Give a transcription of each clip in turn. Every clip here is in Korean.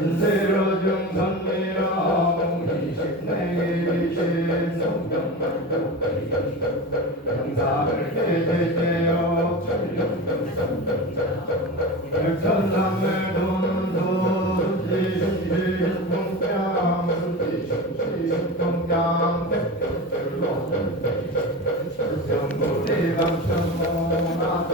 인세로 중선미라 이십내기 비신 성경말고 영상을 깨대되어 백천삼매 돈도 지신공양 지신공양 정부리 감천모나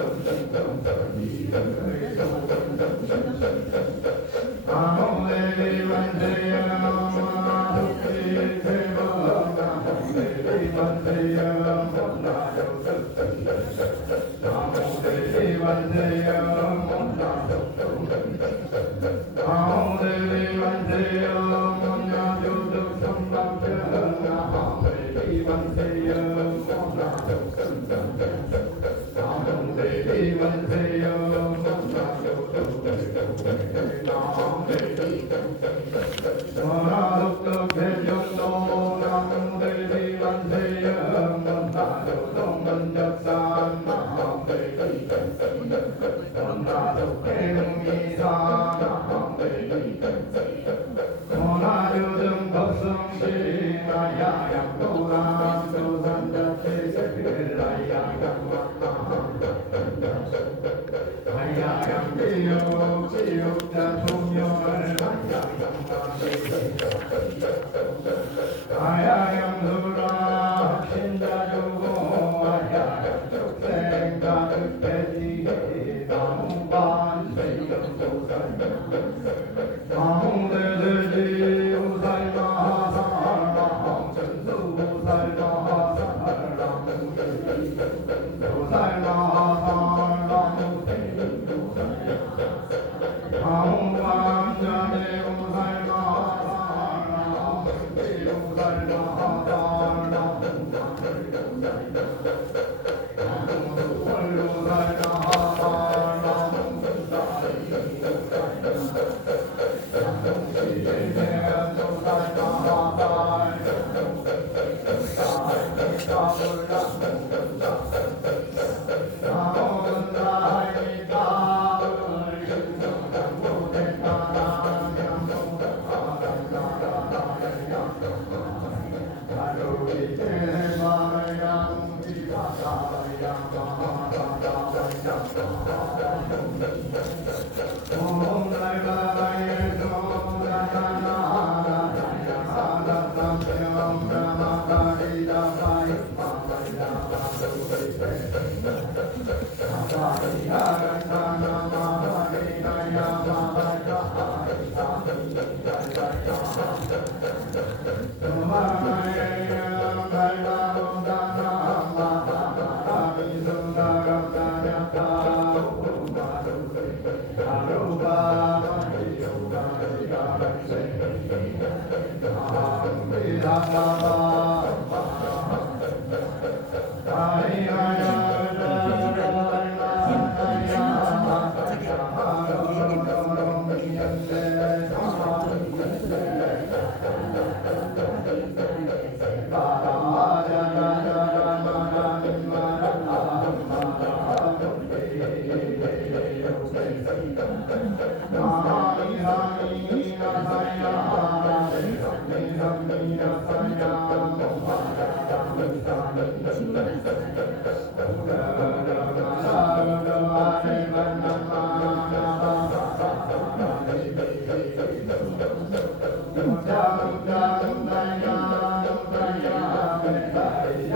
Thank you.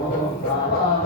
Om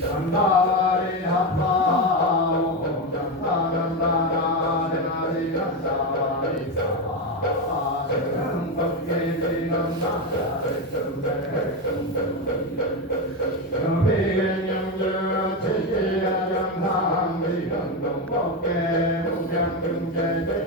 산다리 하파 산다란다라 대나리 간다리 사와 지는 법계지는 나라를 비행영주 지지하정상 비현동 법계 무병경제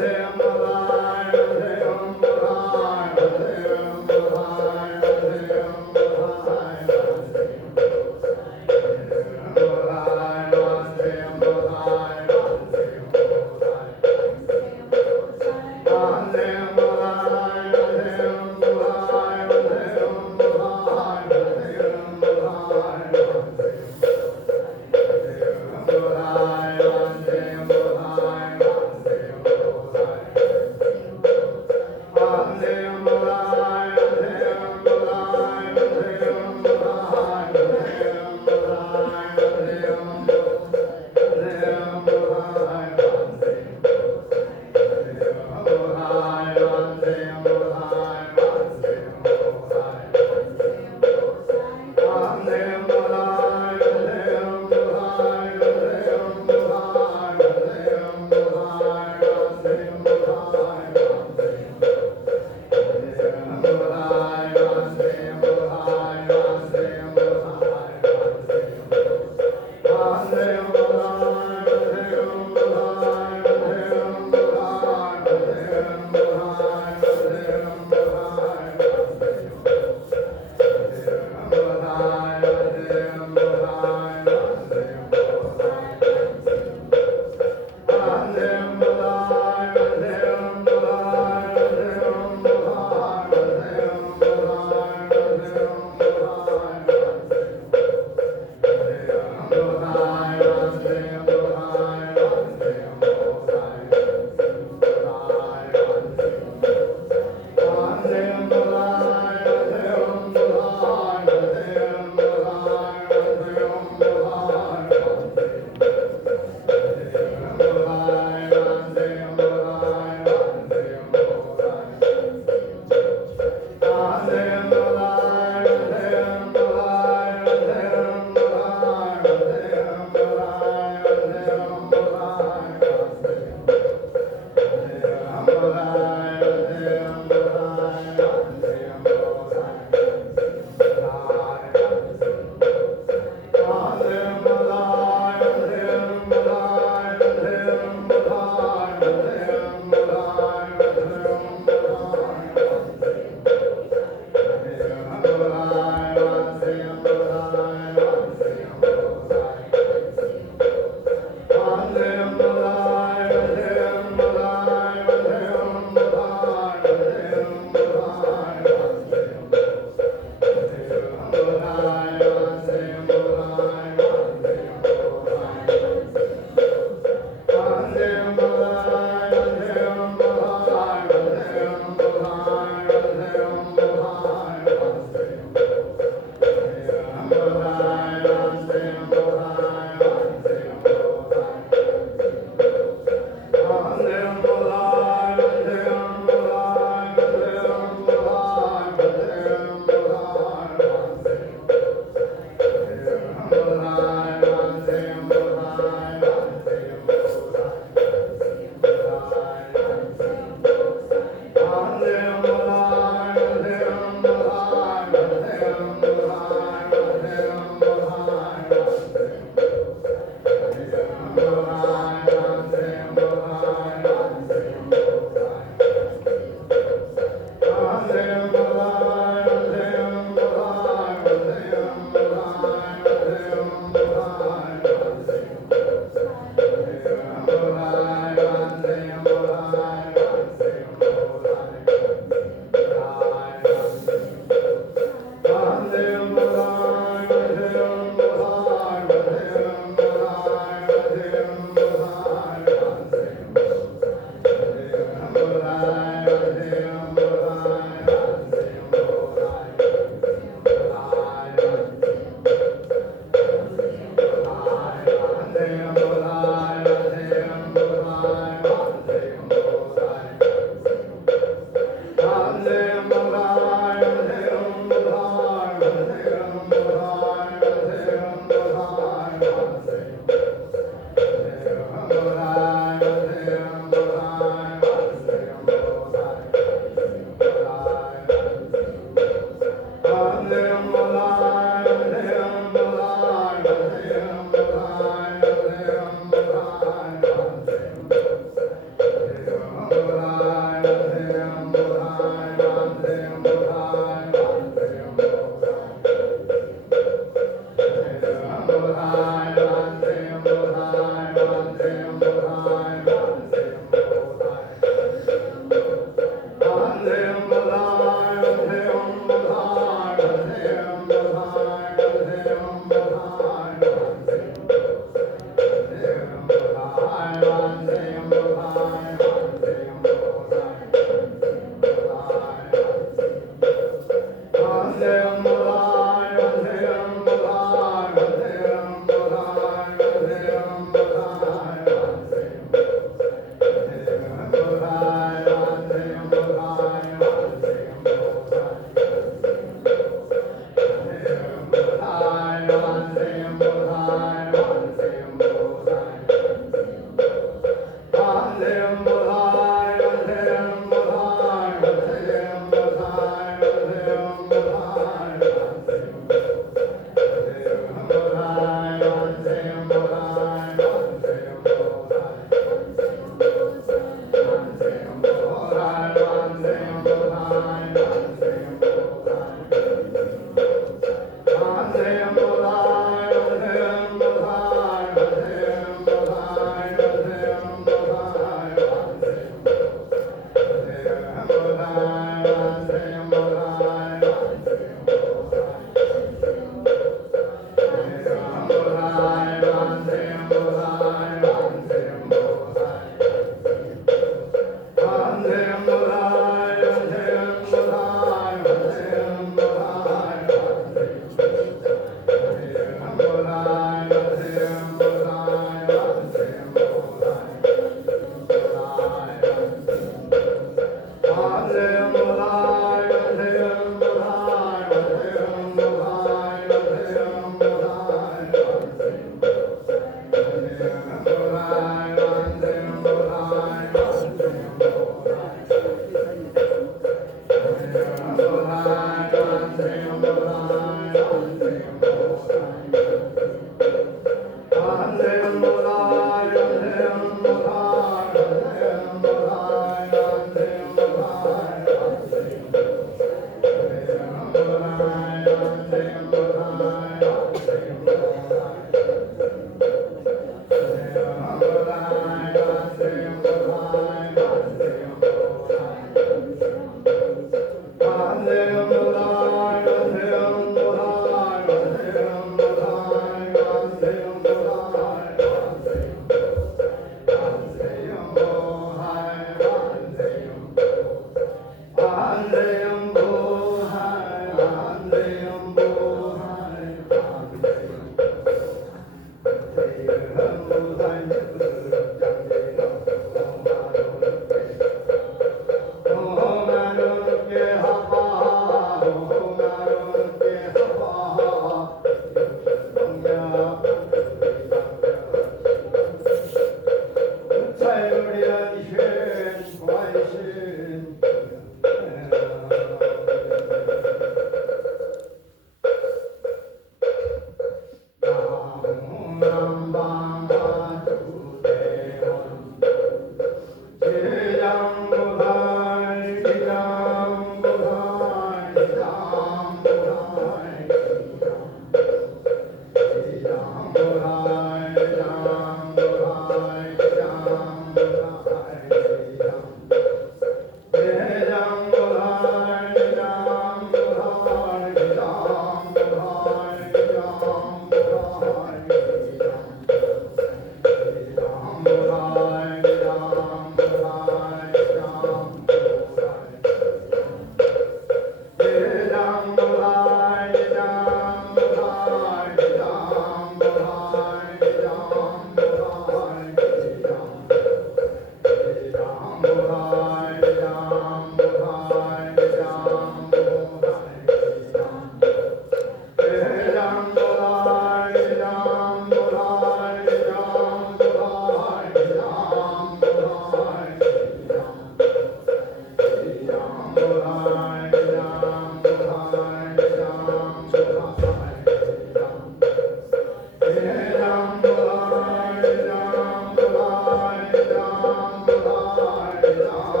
Ram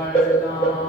Ram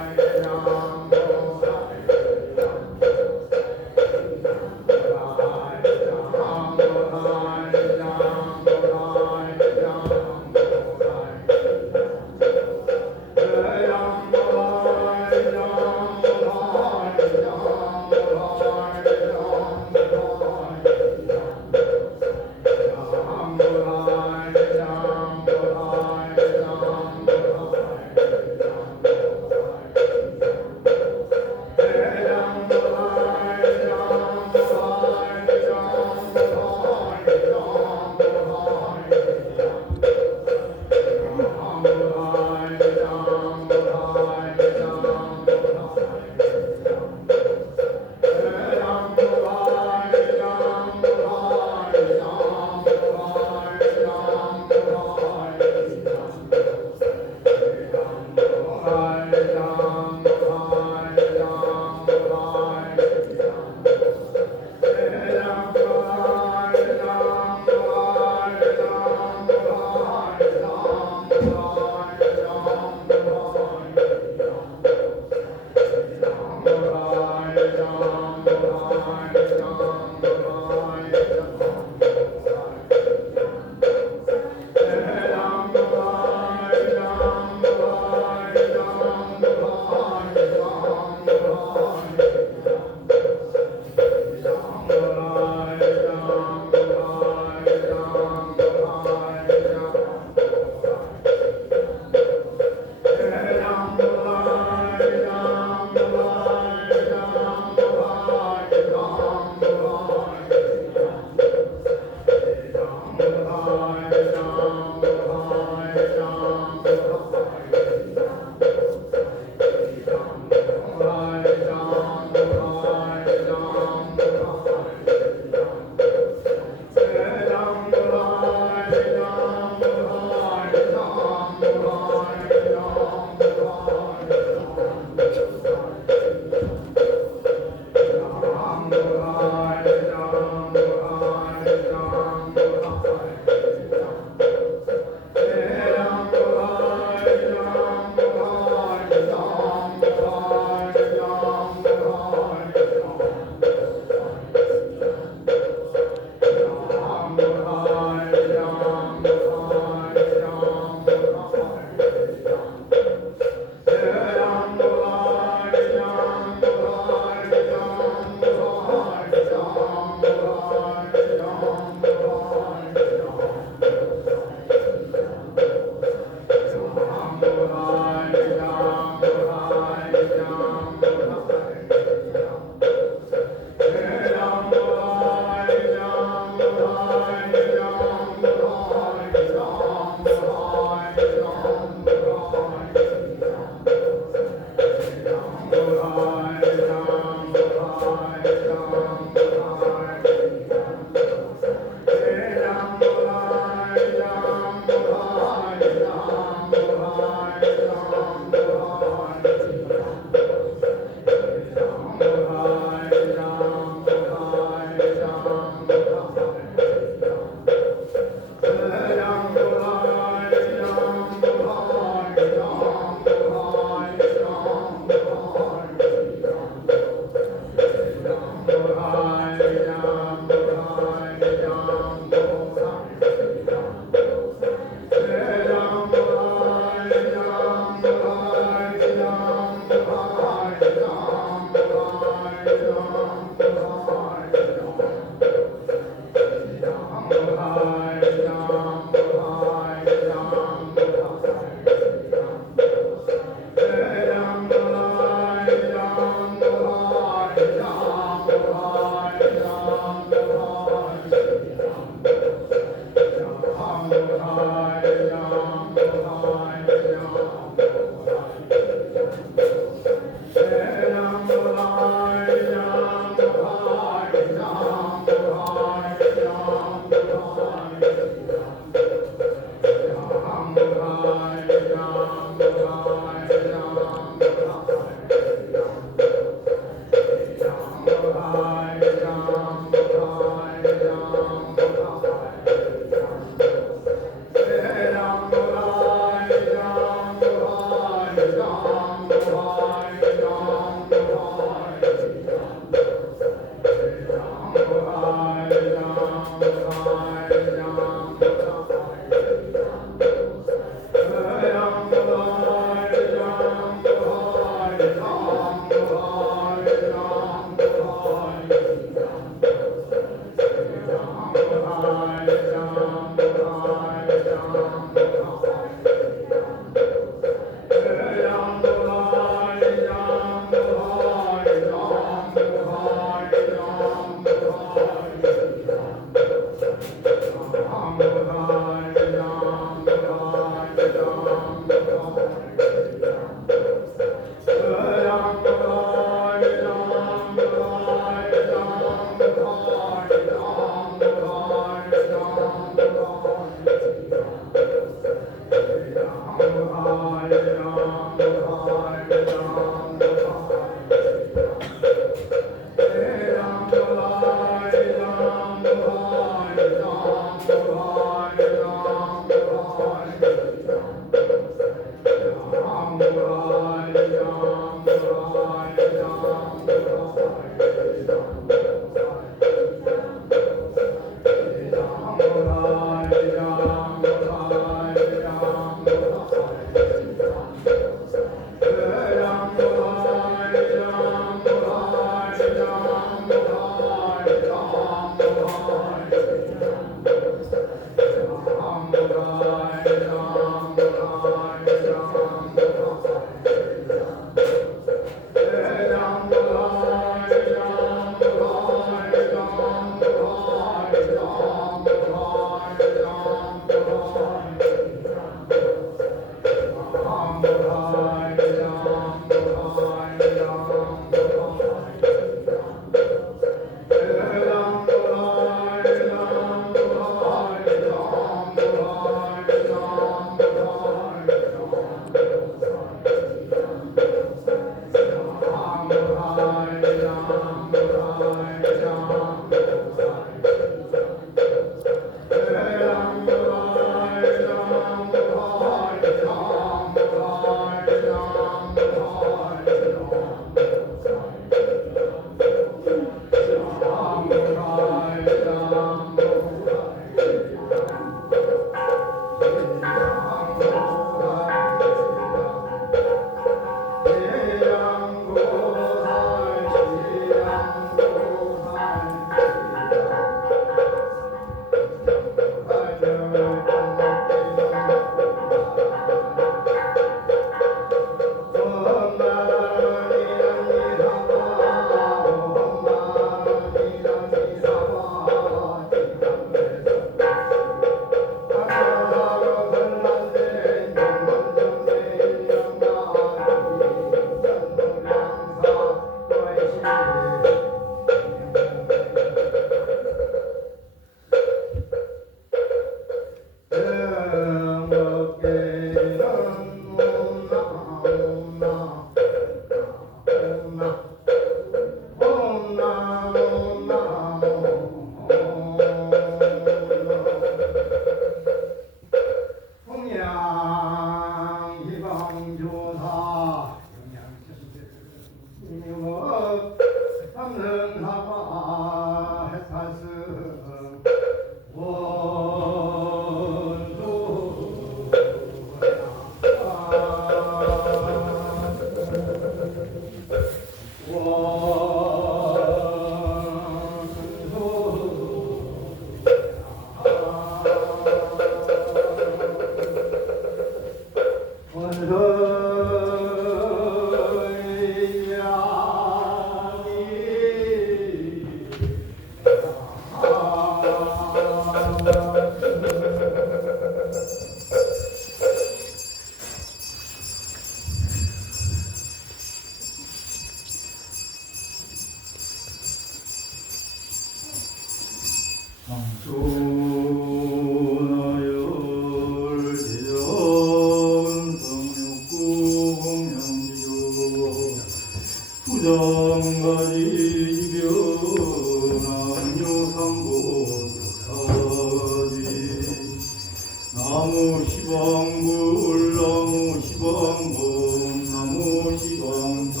나무 시방불 나무 시방불 나무 시방불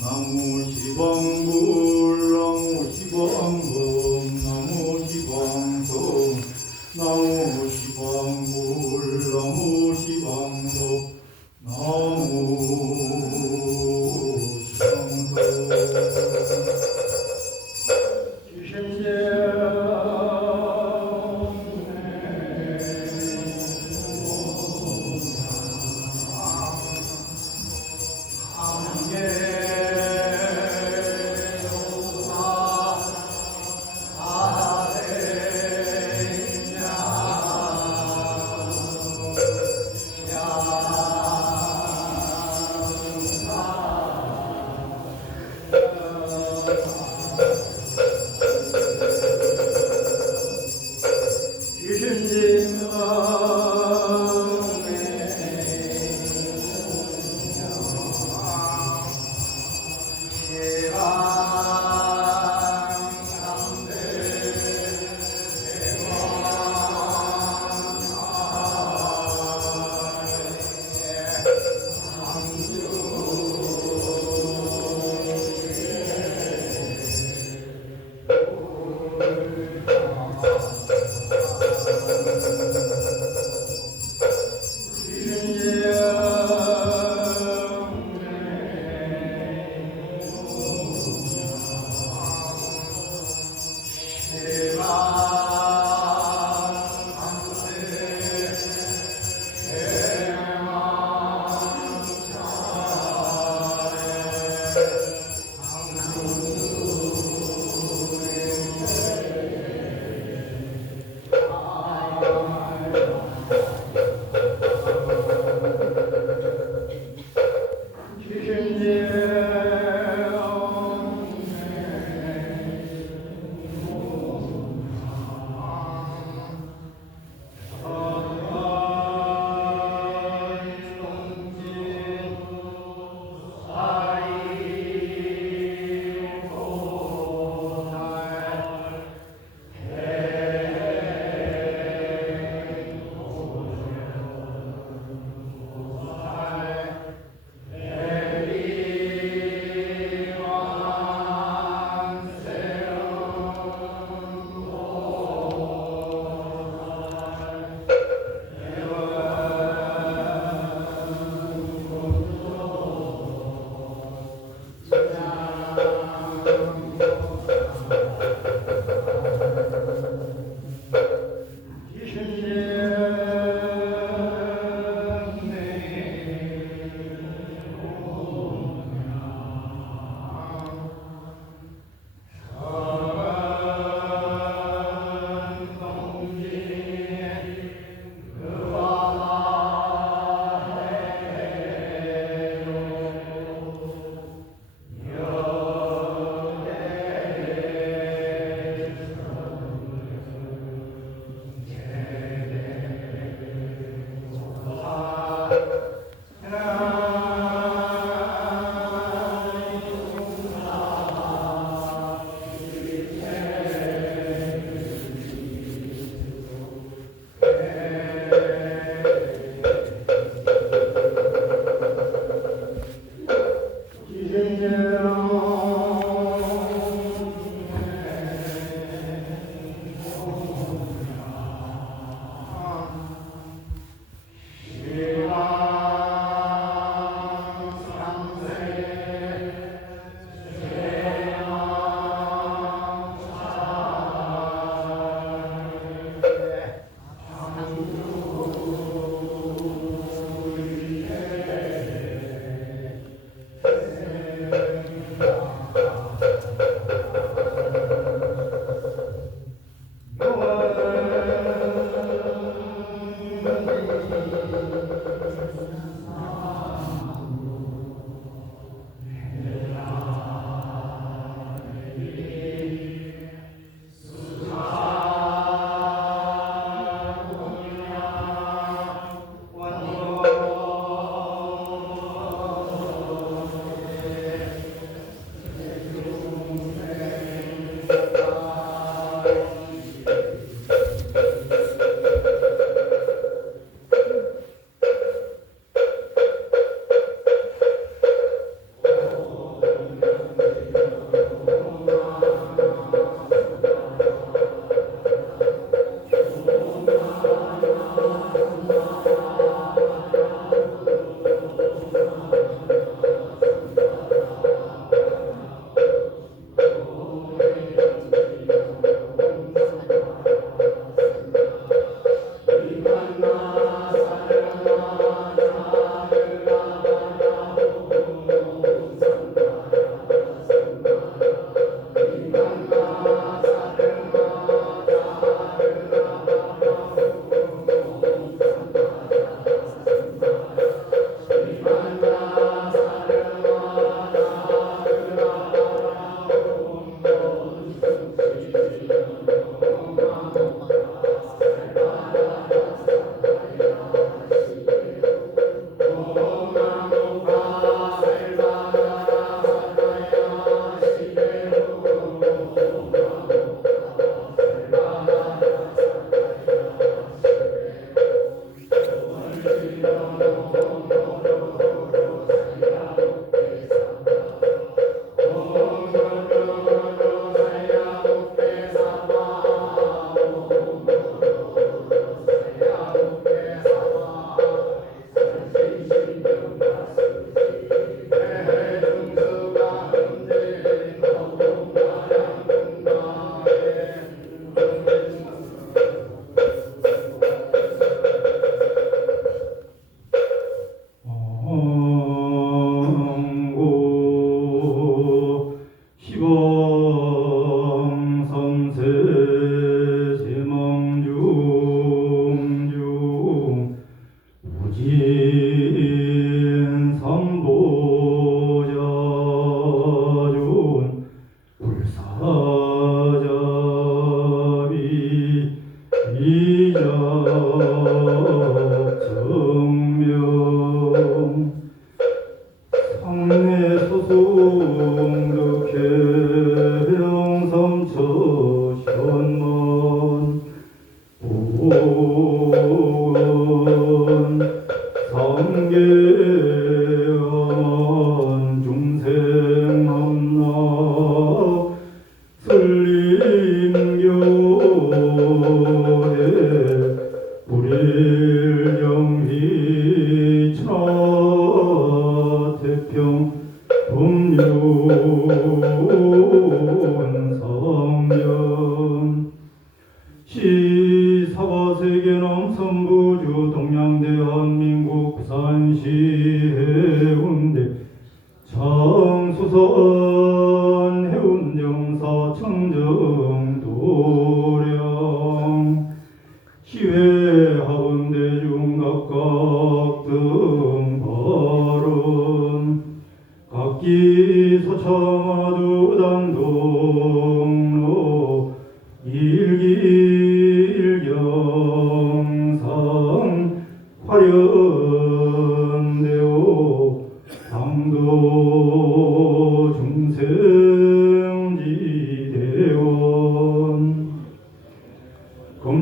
나무 시방불 나무 시방불 나무 시방불 나무 시방불 나무 시방불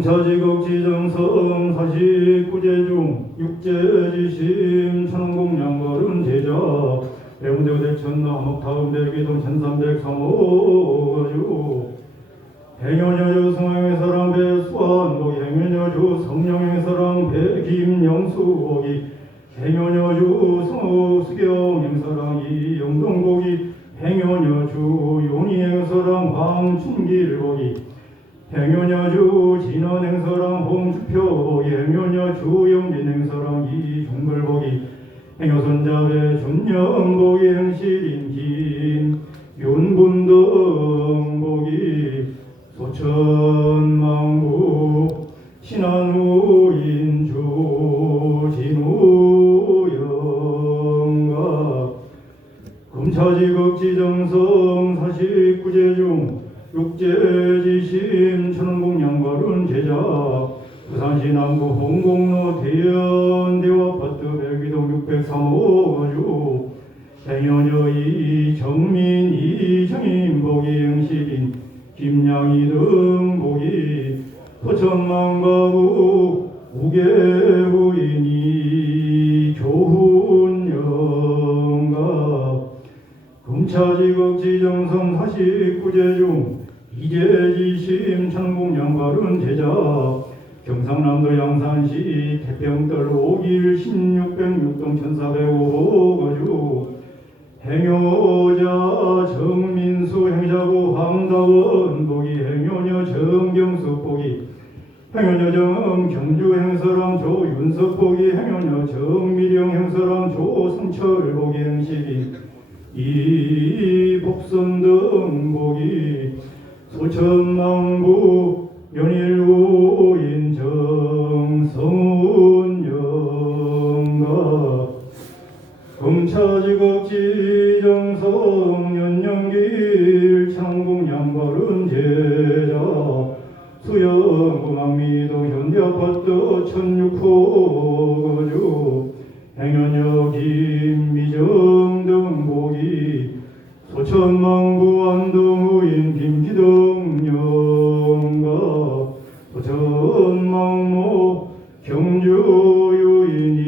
검차지극지정성 49제 중 육제지심 천공양거른 제자 배무대고 대천나 한옥타운 백이동 1303호주 행여녀주 성행의 사랑 배수한 복이 행여녀주 성령의 사랑 배김영수복이 행여녀주 성수경 행사랑 이영동복이 행여녀주 용이행 사랑 황춘길복이 행여녀주 진원행사랑 홍주표복이 행여녀주 영진행사랑 이종글복이 행여선자배 준영복이 행실인 김윤분등복이 소천망부 신한우인주 진우영각 금차지극지정성 49제 중 육제지심 천원공양과룬 제자 부산시 남구 홍공로 대연대화파트 백이동 603호주 행여녀 이정민 이정인복이 행실인 김양이 등복이 포천만가부 우계부인이 조훈영각 금차지극지정성 49제 중 이제지심 천공양과룬 제자 경상남도 양산시 태평달 5길 1606동 1405거주 행여자 정민수 행자부 황다원복이 행여녀 정경수복이 행여녀 정경주 행사랑 조윤석복이 행여녀 정미령 행사랑 조성철복이 행식이 이복선등복이 소천망부 연일우인 정성운영각 금차지극지정성 연영길 창공양과른 제자 수영궁항미동 현대아파트 1006호거주 행여녀 김미정등복이 소천망부 안동우인 김기동영각 소천망모 경주유인이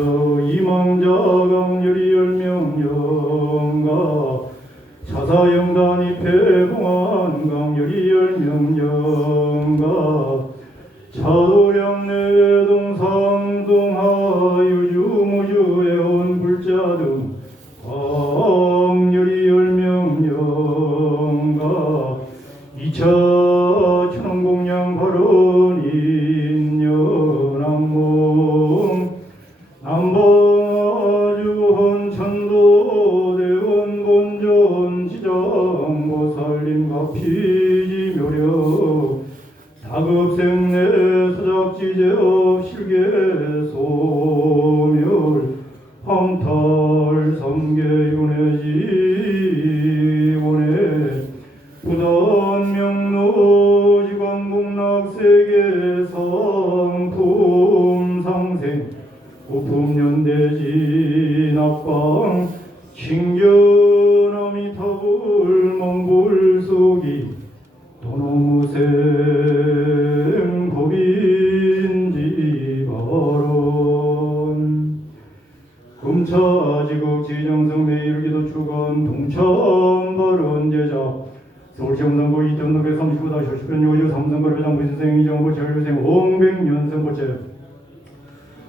부처 이망자 강렬이 열명령가 자사영단이 폐공한 강렬이 열명령가 차도량내 동상동하 유주무주에온 불자등 강렬이 열명령가 이차 천공량 발언 인연암몽 남바주헌 천도대원 본전 지장보살림 각피지묘력 다급생내 서작지제업 실계소멸 황탈 삼계윤회지원회 부단명로 지광공락세계 상품 상생 고품연대지 낙방 신견아미타불 몽불속이 도노무생 법인지발언 금차지국 지정성 매일기도 주관 동참발언 제자 서울시험선고 2.639-10편 요유 삼성거래 배당 부신생 이정보 제일생 옹백년생고체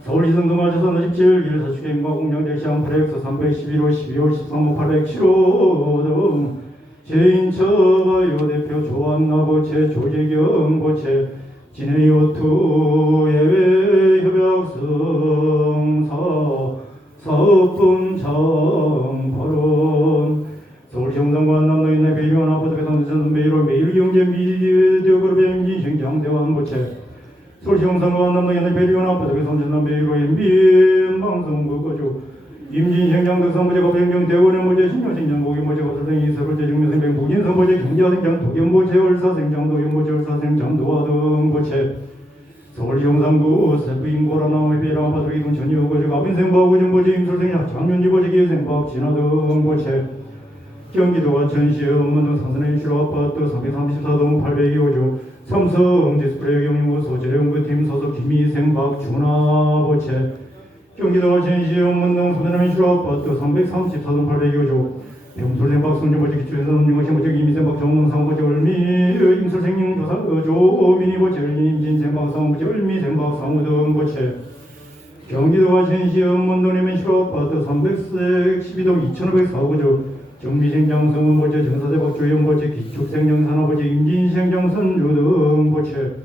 서울시성동아주선 17일 사축행과 공양대시항 800서 311호 12호 13호 807호 등 제인처바요 대표 조한나보체 조재경보체 진해요투 예외협약성사 사업분창 발언 서울시청장관 남노인내 배의원 아파트 배상대전 매일로 매일경제 미디어그룹 임진생장대왕보체 서울시청장관 남노인내 배의원 아파트 배상대전 매일로 MBN 방송국거주 임진생장덕상보제 법행정 대원의 모제 신녀생장 고기모제 법사생이 서울제 중매생병 북인선보제 경자생장 도경보제 월사생장 도경보제 월사생장 도화등보체 서울시청상구 세부인고라나의 배랑 아파트 이동 전유고제 가빈생바하고 전보제 임술생약 장면지보제 기회생박 진화등보체 경기도 화천시 업무등 상선의 일시로 아파트 334동 802호주 삼성 디스플레이 경영부소 재래연구팀 소속 김희생 박준하보체 경기도 화천시 업무등 서대남 일시로 아파트 334동 802호주 병술생 박순주보체 기초에서 능력시보체 김희생 박정동 상보체 을미 임술생님 조민희보체 을미 임진생 박상보체 을미생 박상우 등보체 경기도 화천시 업무등 일시로 아파트 312동 2504호주 정비생장성은보체 정사대박주연보체 기축생정산업보체 임진생장선주 등보체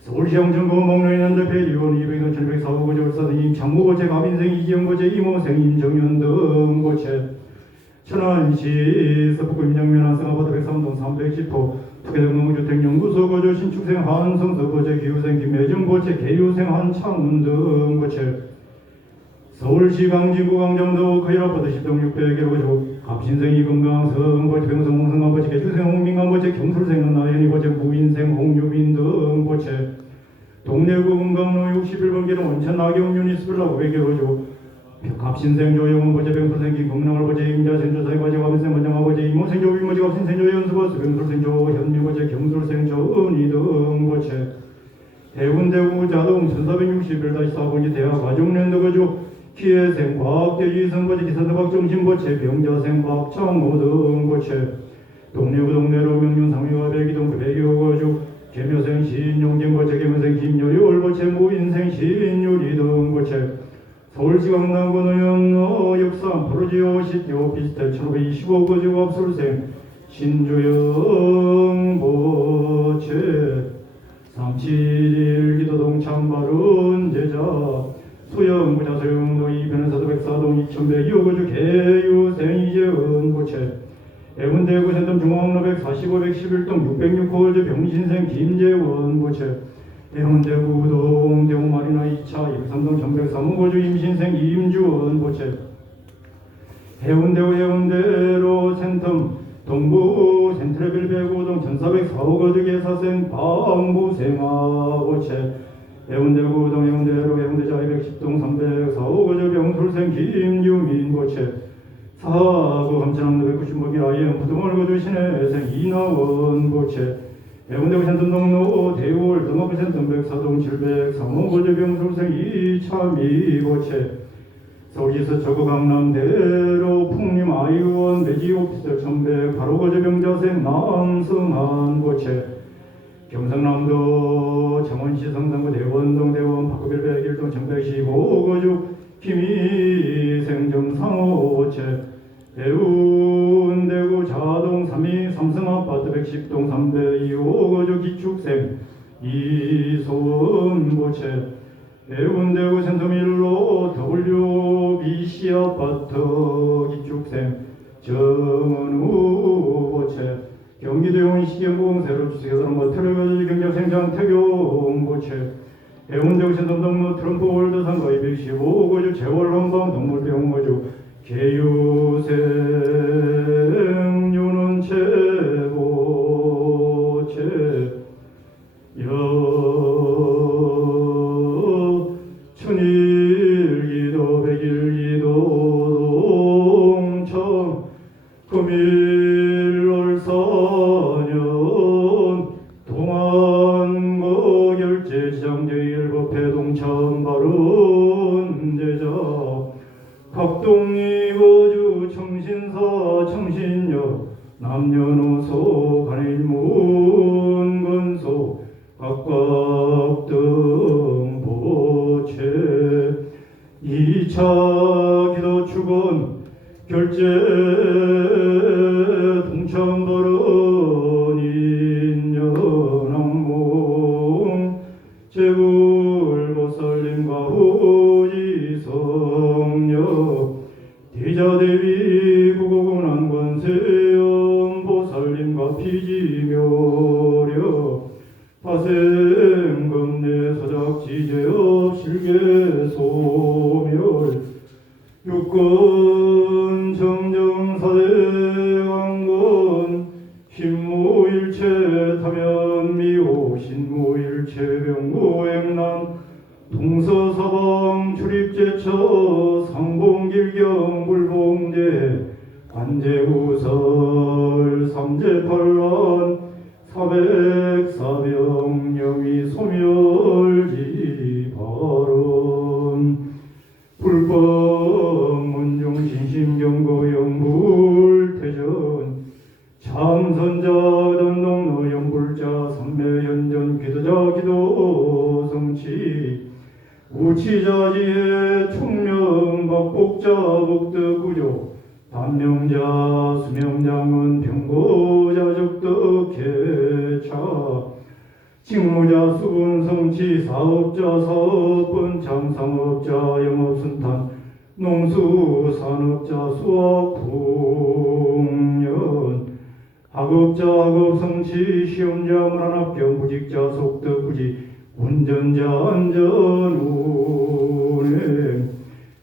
서울시장정부 목로인한대 배리원 200원 1204호고제 월사대임 장무보체 가민생 이기영보체 이모생 임정현 등보체 천안시 서북구 임장면 한성아파트 103동 310호 투개동농주택연구소 거주 신축생 한성서보체 기후생 김혜정보체 개유생 한창훈 등보체 서울시 강진구 강정도 거일아파트 10동 601호주 갑신생 이금강성 병성 홍성아버지 개주생 홍민강보체 경술생 나연이보체 무인생 홍유빈 등보체 동래구 금강로 61번 길은 원천 나경윤이 스불라고 외교로주 갑신생 조영훈보체 병술생 김건강을보체 임자생 조사이보체 갑신생 원장아보체 이모생 조빈보체 갑신생 조연수보체 병술생 조현미보체 경술생 조은희 등보체 해운대구 자동 1461-4번지 대학 가족연도거주 기회생 과학대지 성보체 기사대박 정신보체 병자생 박창호 등보체 동래구 동래로 명륜 상위와 백이동 배교거주 개묘생 신용진보체 개묘생 김요리올보체 무인생 신유리 등보체 서울시 강남구 노현로 역삼 프로지오 시티오 비스텔 1525거주 압술생 신주영 보체 371 기도동 참바른 제자 소영부자 소영도 이변호사도 백사동 2102호거주 개유생 이재은 보체 해운대구 센텀 중앙로 145 111동 606호거주 병신생 김재원 보체 해운대구 동 대웅마리나 2차 203동 1103호거주 임신생 임주원 보체 해운대구 해운대로 센텀 동부 센트레빌 105동 1404호거주 계사생 방부생아 보체 해운대구 동 해운대로 해운대자 210동 304호거주 병술생 김유민 보체 사구 감천항로 190번길 아이엠 부동월거주 신혜생 이나원 보체 해운대구 센텀동로 대월 등업센텀 104동 703호거주 병술생 이참이 보체 서울시에서 저거 강남대로 풍림 아이원 매지 오피스텔 천백 바로 거제병자생 남성한 고체 경상남도 창원시 성당구 대원동 대원 박구빌 백일동 1115거주 김희생 정상호체 해운대구 자동 3위 삼성아파트 110동 302호거주 기축생 이소원고체 해운대구 센터밀로 WBC 아파트 기축생 정은우고체 경기도 용인시 경북 새로 주식회사는 모텔을 경력생장 태경고체 해운대구 센터동로 트럼프 월드상가 215고주 재월한방 동물병원고주 개유생 윤은채고체 천일기도 백일기도 동청 금일월사년 동안거 결제 지장제일법회 동참발언제자 각동이거주 청신사 청신역 남녀노소 간일문건소 각각 등 보채 2차 기도 축원 결제 동참발언 인연항몽 제불보살님과 후지성녀 대자대비 구고군안관세음 보살님과 피지묘려 파생금내 서작지제업 실계소멸 육건 정정사대강건 신무일체 타면미호 신무일체병무행난 동서사방 출입제처 상봉길경 불봉제 관제우설 삼재팔란 사백사병령이 소멸지 발언 불법 문중 신심경고 영불태전 참선자 전동로 영불자 삼매현전 기도자 기도성치 우치자지혜 총명박복자 복덕구조 단명자 수명장은 병고자 적덕회차 직무자 수분성치 사업자 사업분 장상업자 영업순탄 농수산업자 수학풍년 학업자 학업성치 시험자 문안합격 무직자 속덕구지 운전자 안전운행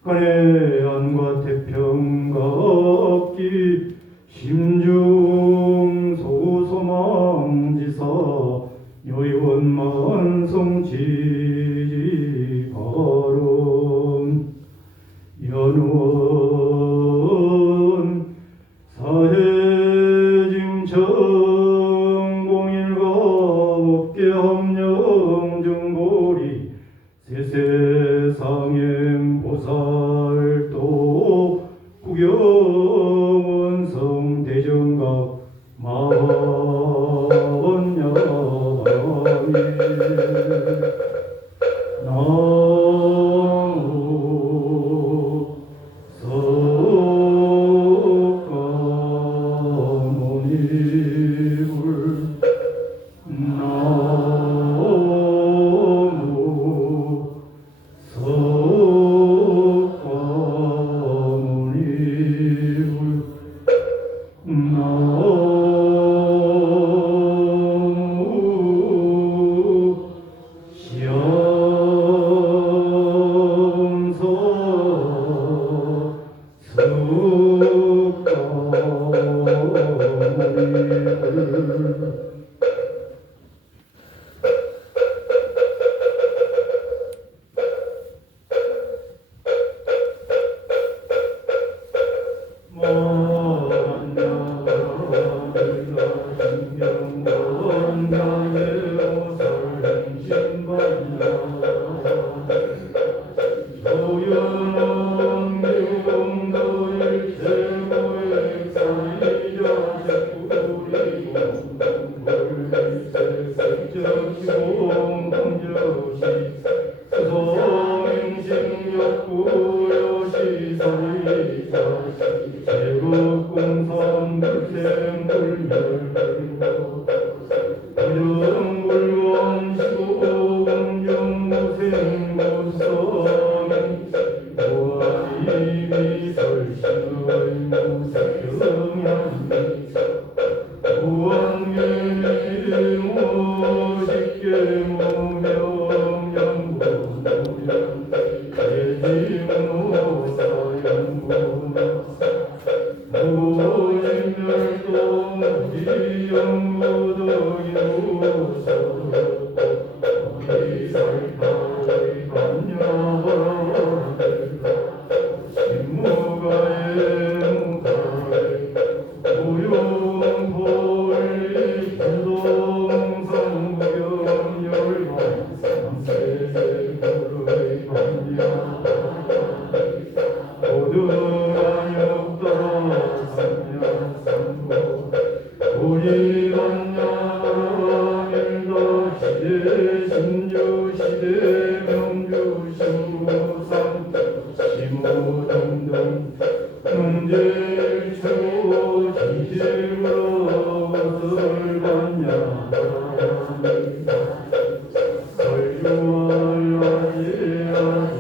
간해안과 태평가 없기 심중 소소망지사 여의원만성지지 발언 연원 사해짐청 공일가 법계합령 정보리 세세상행 보살도 구경원성 대정각 마원야바라미 나무 석가모니불 나무 석가모니불 나무 시암서 석가모니불 소연원 제국공산 불생불멸 부정불왕시고 공경무생무성이 무아이미 설신의 무사경양이 무한계미 무직계 무명양무무양 예지무사양무 무인멸도 무비영무덕이무서 우리살파의 반야하라 신무가의 무가의 무용포의 신동상무경열반 삼세물의 반야하라 고등안역따라 삼야삼고 우리반야일다 시대 신주시대 명주신무상 시무등등 능제일체고 지식으로 설반야하라 설주하야지야지가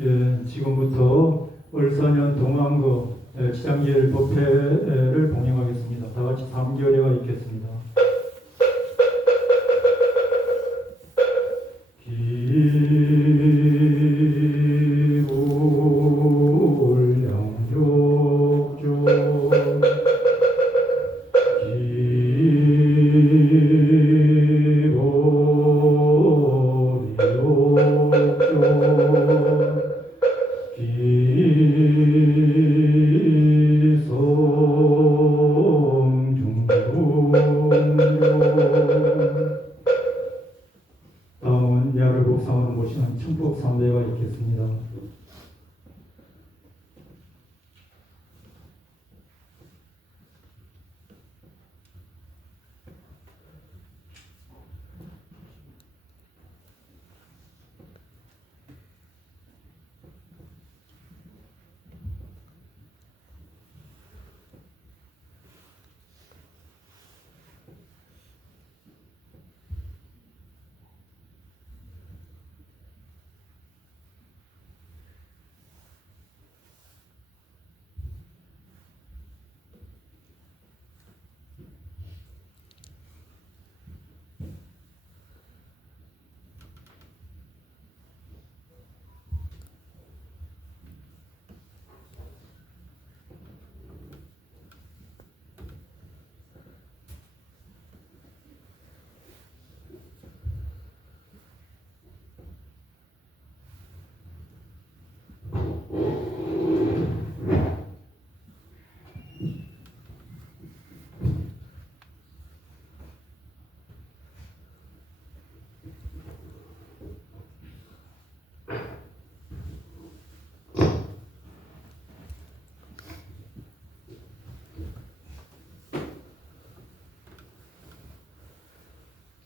예, 지금부터 을사년 동안거 지장제일 법회를 봉행하겠습니다. 다 같이 3결례가 있겠습니다. 기불양족조 다음은 야를 복상으로 모시는 청법 3대가 있겠습니다.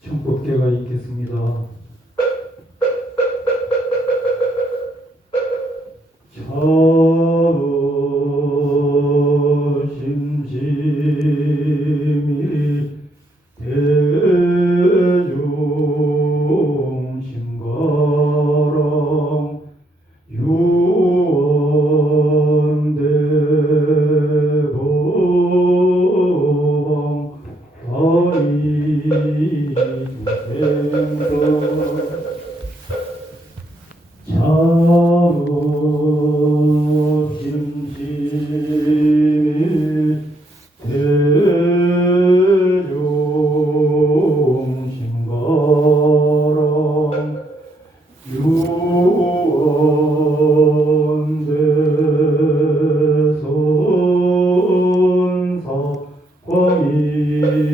청법계가 있겠습니다. 자심심이 대중심가랑 유언대보방 아이 유원대선사 광이생설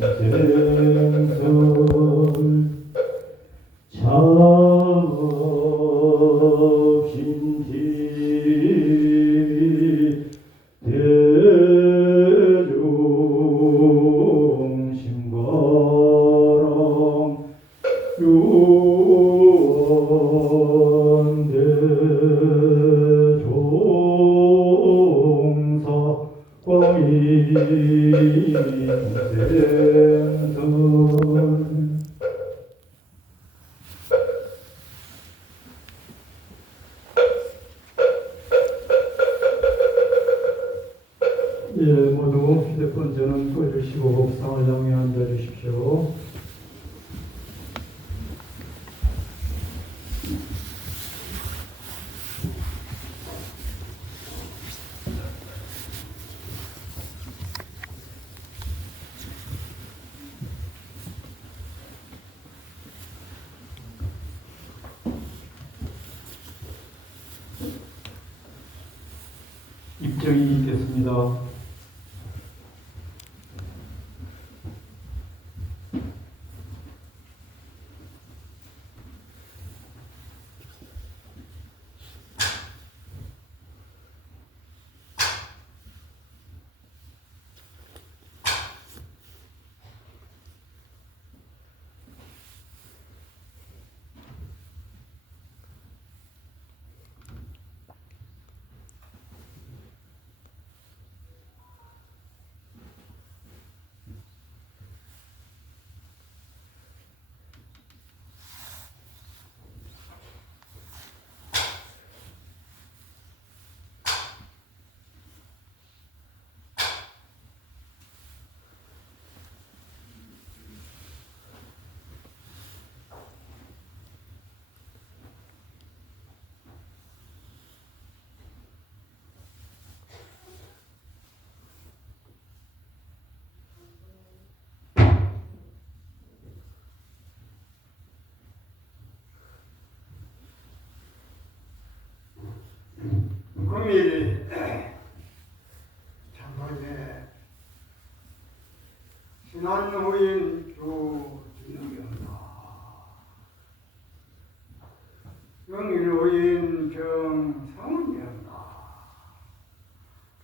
작신티 대중심가랑 유원대종사 광이생설 예, 모두 휴대폰 전원 꺼주시고 법상을 향해 앉아주십시오. 입장이 있겠습니다. 금일 참번에 신한후인 주진경이다. 영일후인 정상훈이었다.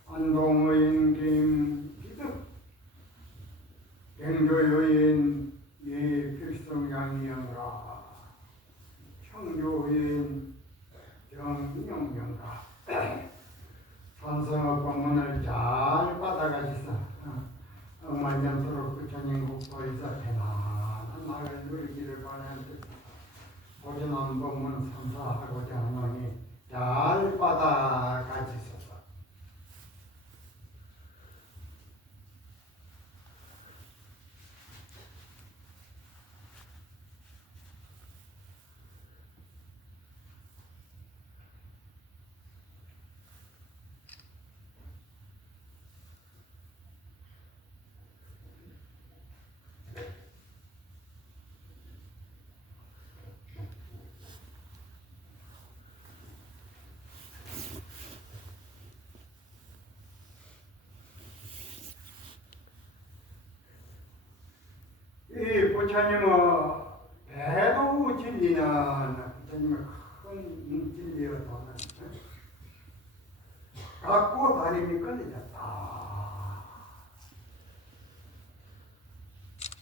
안동후인 김기득, 갱조후인 이필성양이었다. 청주후인 정인영이었다. 산성업 방문을 잘 받아가셔서 억만년토록 부처님국도에서 편안한 날을 누리기를 바라는 뜻 고전한 법문 선사하고자 하노니 잘 받아가시소서. 이 부처님의 대도 진리는 부처님의 큰 진리였다는 갖고 다림이 끊어졌다.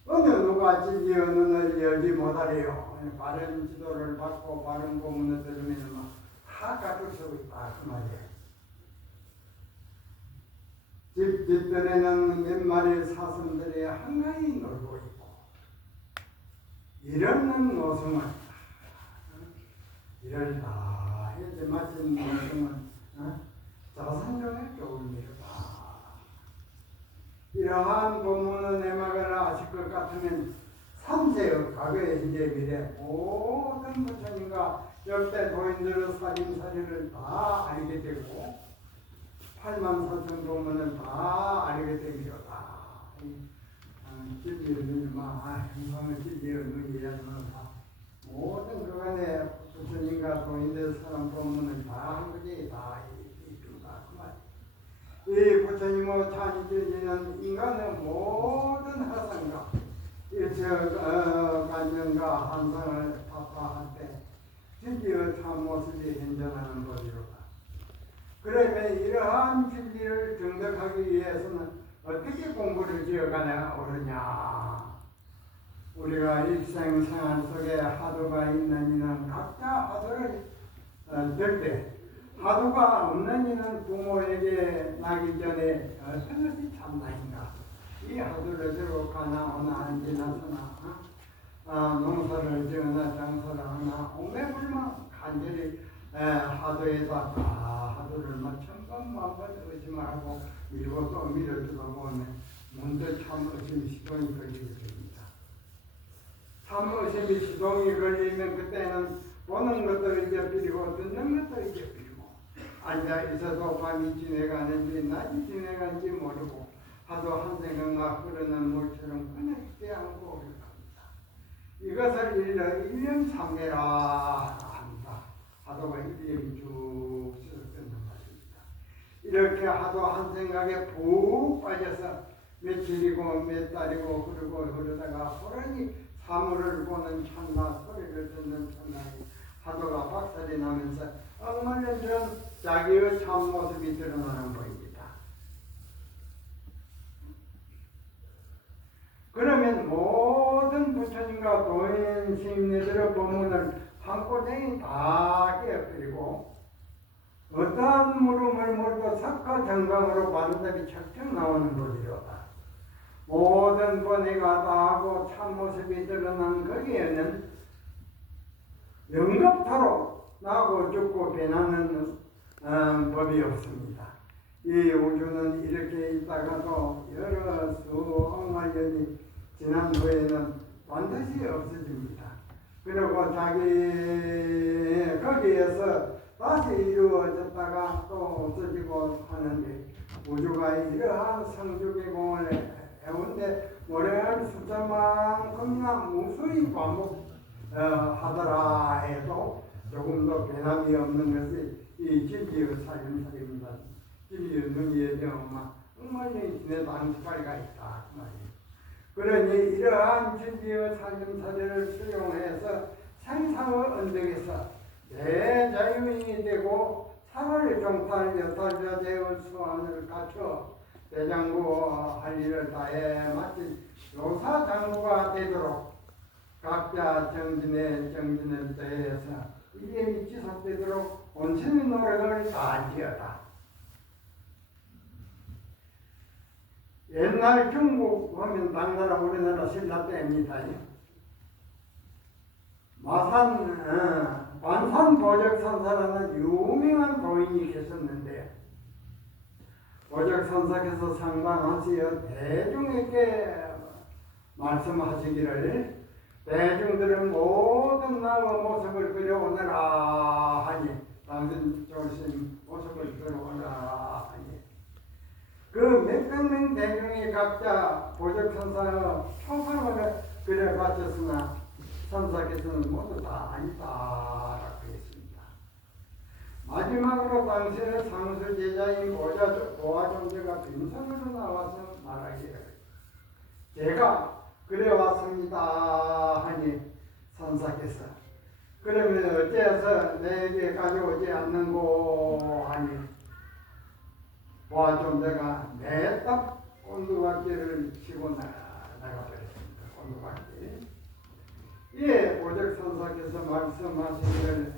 어느 누가 진리 어느 날 열지 못하래요. 바른 지도를 받고 바른 법문을 들으면 다 갖출 수 있다 그 말이에요. 집 뒷편에는 몇 마리 사슴들이 한가히 놀고 있고 이런 노성은 이럴 다 해야지 마친 노성은 자산종의 교훈이다. 이러한 법문의 내막을 아실 것 같으면 삼세의 과거의 현재 미래 모든 부처님과 역대 도인들의 살림살이를 다 알게 되고 8만 4천 도문을 다 알게 되리로다. 진리의 눈이마, 행방의 진리의 눈이라는 다 모든 그간의 사람 법문을 다 한 거지. 다 이른다 그 말. 이 부처님의 찬이되는 인간의 모든 하상과 간정과 한상을 타파할 때 진리의 참모습이 현존하는 것이로다. 그러면 이러한 진리를 정덕하기 위해서는 어떻게 공부를 지어가냐 오르냐. 우리가 일생 생활 속에 화두가 있는 이는 각자 화두를 들 때, 화두가 없는 이는 부모에게 나기 전에 어떤 것이 참나인가. 이 화두를 들고 가나 오나 앉으나 서나 농사를 지으나 장사를 하나 오매불망 간절히 화두에다 다 화두를 천번만번 의심하고 밀고 또 밀어주다 보면 문득 참 의심 시동이 걸리게 됩니다. 참 의심이 시동이 걸리면 그때는 보는 것도 잊어버리고 듣는 것도 잊어버리고 앉아 있어도 밤이 지내가는지 낮이 지내가는지 모르고 하도 한 생각만 흐르는 물처럼 끊어지지 않고 오렵니다. 이것을 일념삼매라 합니다. 하도가 일념이 쭉 쓰였던 말입니다. 이렇게 하도 한 생각에 푹 빠져서 며칠이고 몇 달이고 흐르다가 호련히 사물을 보는 찰나 소리를 듣는 찰나에 하도가 박살이 나면서 엉망진창 자기의 참모습이 드러나는 것입니다. 그러면 모든 부처님과 도인 스님네들의 법문을 한꺼번에 다 깨어버리고 어떠한 물음을 물고 석가 정강으로 바로답이 척척 나오는 것이로다. 모든 번뇌가 다 하고 참모습이 드러난 거기에는 영겁토록 나고 죽고 변하는 법이 없습니다. 이 우주는 이렇게 있다가도 여러 수억만 년이 지난 후에는 반드시 없어집니다. 그리고 자기 거기에서 다시 이루어졌다가 또 없어지고 하는데 우주가 이러한 성주기공을 해온데 모래알 숫자만큼이나 무수히 반복하더라 해도 조금도 변함이 없는 것이 이 진리의 살림살이입니다. 진리의 눈이 엉망이 지내도 한시까지가 있다 그 말이에요. 그러니 이러한 진리의 살림살이를 수용해서 생사의 언덕에서 대자유인이 되고 사를 종탈 여탈자재의 수완을 갖춰 대장부 할 일을 다해 마치 요사장부가 되도록 각자 정진을 더해서 이게 지속되도록 온신의 노력을 다하지어다. 옛날 중국 하면 당나라 우리나라 신라 때입니다. 관산 보적선사라는 유명한 도인이 계셨는데 보적선사께서 상방하시어 대중에게 말씀하시기를 대중들은 모든 나의 모습을 그려오너라 하니 당신 조심 모습을 그려오너라 하니 그 몇백 명 대중이 각자 보적선사의 총상을 그려 바쳤으나 선사께서는 모두 다 아니다라고 했습니다. 마지막으로 당신의 상수 제자인 보아 존재가 빈손으로 나와서 말하기를 제가 그래왔습니다 하니 선사께서 그러면 어째서 내게 가져오지 않는고 하니 보아 존재가 내딱 꼰두박질을 치고 나가버렸습니다. 꼰두박질. 예, 보적선사께서 말씀하시기를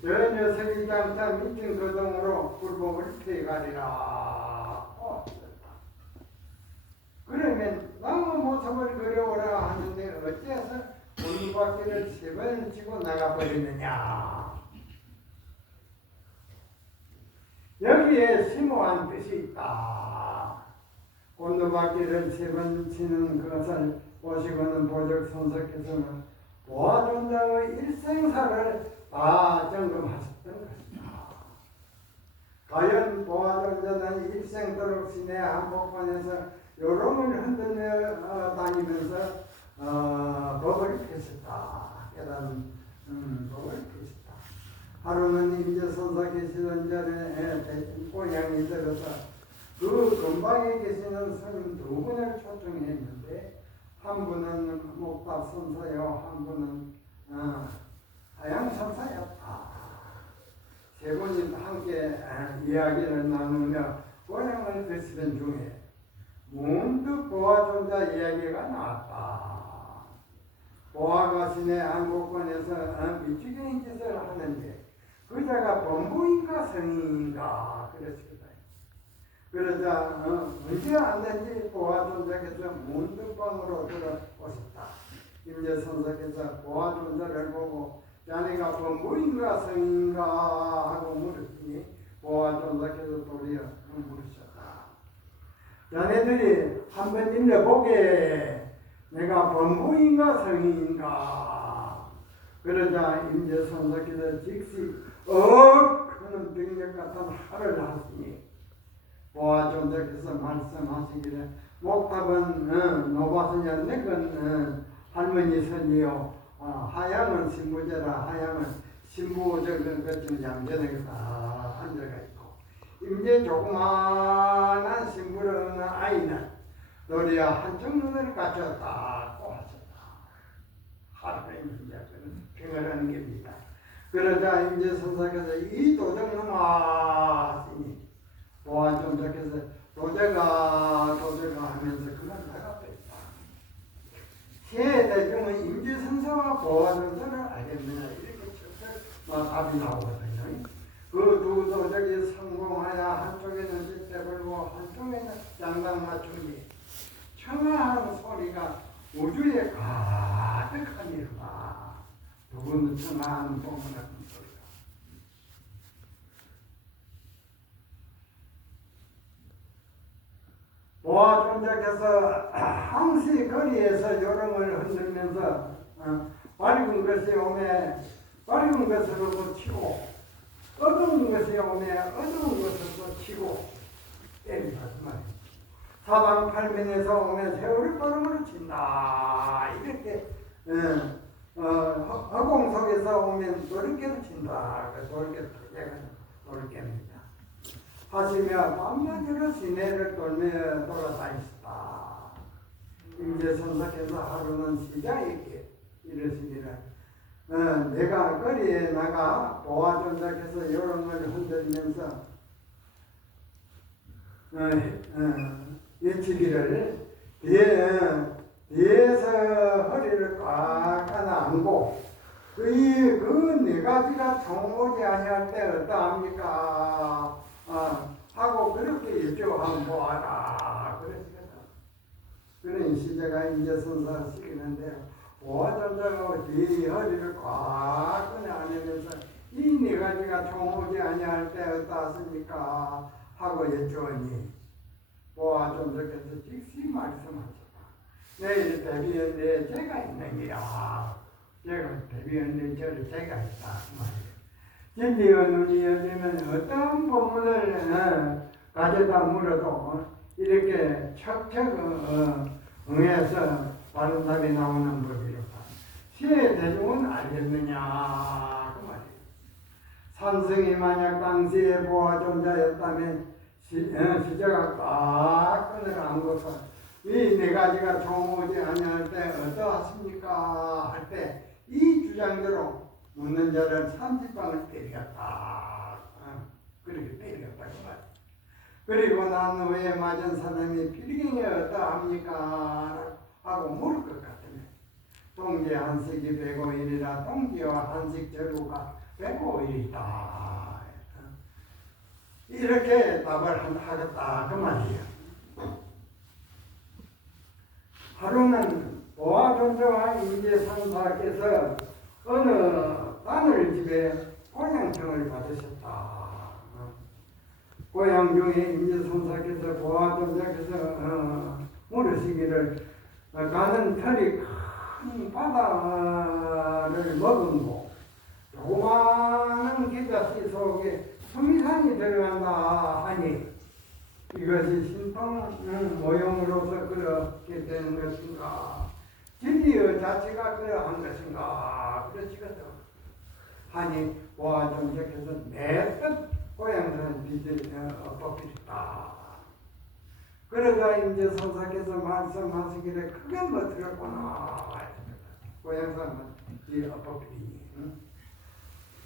저 녀석이 장차 미친 거동으로 불법을 피해가리라. 그러면 나무 모습을 그려오라 하는데 어째서 곤두박질을 3번 치고 나가버리느냐. 여기에 심오한 뜻이 있다. 곤두박질을 3번 치는 것을 보시고는 보적선사께서는 보아존자의 일생사를 다 점검하셨던 것이다. 과연 보아존자는 일생도록 시내 한복판에서 요롱을 흔들며 다니면서 법을 폈었다. 깨달은 법을 폈었다. 하루는 임재선사 계시던 전에 고향이 들어서 그 근방에 계시는 스님 두 분을 초청했는데 한 분은 목밥 선사요, 한 분은 하양 선사였다. 세 분이 함께 이야기를 나누며 고향을 드시던 중에 문득 보아존자 이야기가 나왔다. 보아가 시내 안국권에서 미치겠는 짓을 하는데 그자가 범부인가 성인인가 그랬습니다. 그러자 언제 왔는지 보아존자께서 문득방으로 들어오셨다. 임재선사께서 보아존자를 보고 자네가 범부인가 성인가 하고 물었더니 보아존자께서 도리어 물으셨다. 자네들이 한번 일러보게. 내가 범부인가 성인인가. 그러자 임재선사께서 즉시 하는 등력 같은 화를 하시니 보아존자께서 말씀하시기를 목탑은 노바선이야 늙은 할머니 선이요 하양은 신부제라. 하양은 신부 적은 것좀 얌전하게 다 앉아가 있고 임제 조그마한 신부는 아이는 도리어 한쪽 눈을 갖췄다고 하셨다. 하루에 이제 평화라는 겁니다. 그러자 임재 선사께서 이 도적놈아 하시니 보아존자께서 도저가 하면서 그만 나가버렸다. 세대중은 임재 선사와 보아존자를 알겠느냐 이렇게 척척 답이 나오거든요. 그 두 도적이 성공하여 한쪽에는 싯대 불고 한쪽에는 양당 맞추니 청아한 소리가 우주에 가득하니라. 두 분은 청아한 뽕문하는 소리가. 보아존자께서 항시 거리에서 요령을 흔들면서 밝은 것이 오매 밝은 것으로도 치고 어두운 것이 오매 어두운 것으로도 치고 때리다 그 말이에요. 사방팔면에서 오면 세월이 빠름으로 친다. 이렇게 허공 속에서 오면 도르깨를 친다. 도르깨입니다. 하시며 밤낮으로 시내를 돌며 돌아다니시다. 임재선사께서 하루는 시장 있게 이러시기를 내가 거리에 나가 보아존자께서 요령을 흔들면서 외치기를 뒤에서 허리를 꽉 안고 그 네 가지가 정오지 아니할 때 어떠합니까? 하고 그렇게 여쭤보면 보아라 그랬습니다. 그런 시제가 이제 선사시키는데 보아존자가 뒤에 허리를 꽉 안으면서 이 네 가지가 정오지 아니할 때 어떠하십니까? 하고 여쭈었니 보아존자께서 즉시 말씀하셨다. 내일 대비연대 제가 있는 게야. 제가 대비연대 저를 제가 있다. 진리의 눈이 열리면 어떤 법문을 가져다 물어도 이렇게 척척 응해서 바른 답이 나오는 법이로다. 시의 대중은 알겠느냐 그 말이에요. 산성이 만약 당시에 보아존자였다면 시제가 꽉 끈을 안고서 이 네 가지가 정오지 아니할 때 어떠하십니까? 할 때 이 주장대로 묻는 자를 삼지방을 때리겠다. 그렇게 때리겠다 그 말. 그리고 난 후에 맞은 사람이 필경이 어떠합니까? 하고 물을 것 같으면 동지 한식이 105일이라 동지와 한식 절구가 105일이다. 이렇게 답을 하겠다 그 말이에요. 하루는 보아존자와 임재선사께서 어느 땅을 집에 고향청을 받으셨다. 고향 중에 임재선사께서 보아존자께서 물으시기를 가는 털이 큰 바다를 머금고 조그마한 기자씨 속에 수미산이 들어간다 하니 이것이 신통 모형으로서 그렇게 되는 것인가? 진리의 자체가 그러한 것인가? 그렇지거든. 하니 보아존자께서 내 뜻 고향산을 빚을 엎어버렸다. 그러자 이제 선사께서 말씀하시기를 크게 못 들었구나. 고향산을 엎어버리니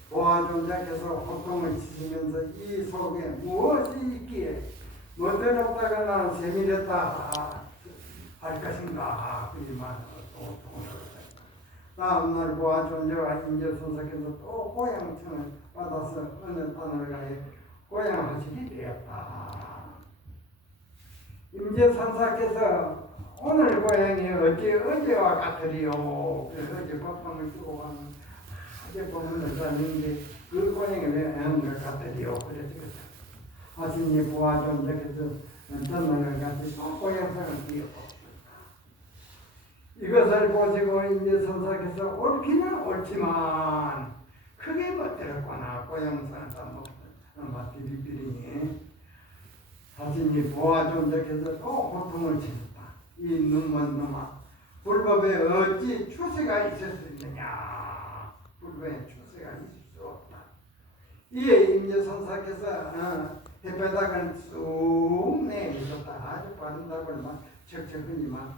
보아존자께서 호통을 치시면서 이 속에 무엇이 있기에 못들었다거나 세밀했다 할 것인가 그리만 다음날 보아존자와 임재선사께서 또 고향청을 받아서 어느 땅을 가해 고향하시게 되었다. 임재선사께서 오늘 고향이 어제와 같으리요. 그래서 어제 밥방을 주고 가는 어제 법문을 짰는데 그 고향이 왜 것 같으리요. 그래서 하시니 보아존자께서 전문을 같이 고향상을 띄었고 이것을 보시고 이제 선사께서 옳기는 옳지만 크게 못 들었구나. 고향상을 막 비비비리니 하시니 보아존자께서 또 고통을 치셨다. 이 눈먼 놈아 불법에 어찌 추세가 있었느냐. 불법에 추세가 있을 수 없다. 이에 임재선사께서 햇볕을 쑥 내미셨다. 아주 바른 답을만 척척하니만